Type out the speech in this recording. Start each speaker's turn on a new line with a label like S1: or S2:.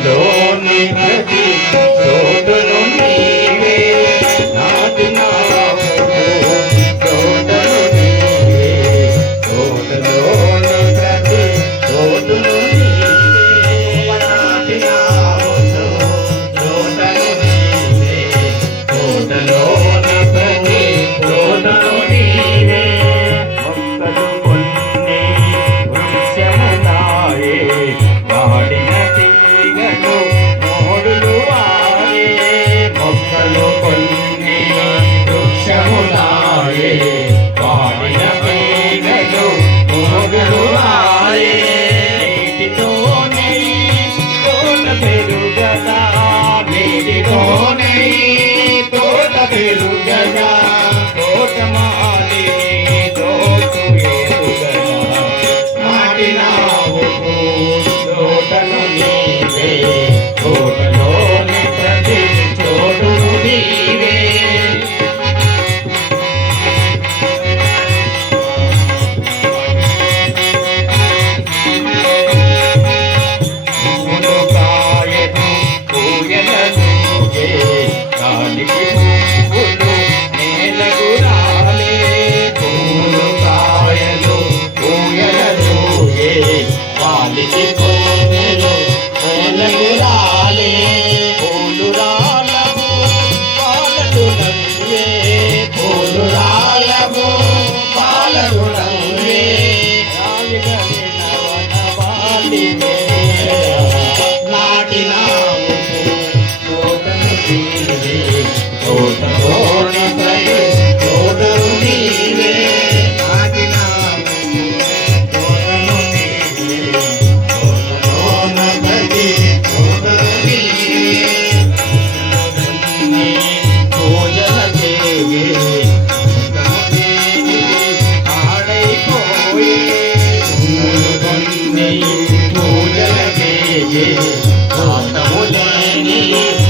S1: hello పెరుగదా Thank you. लिए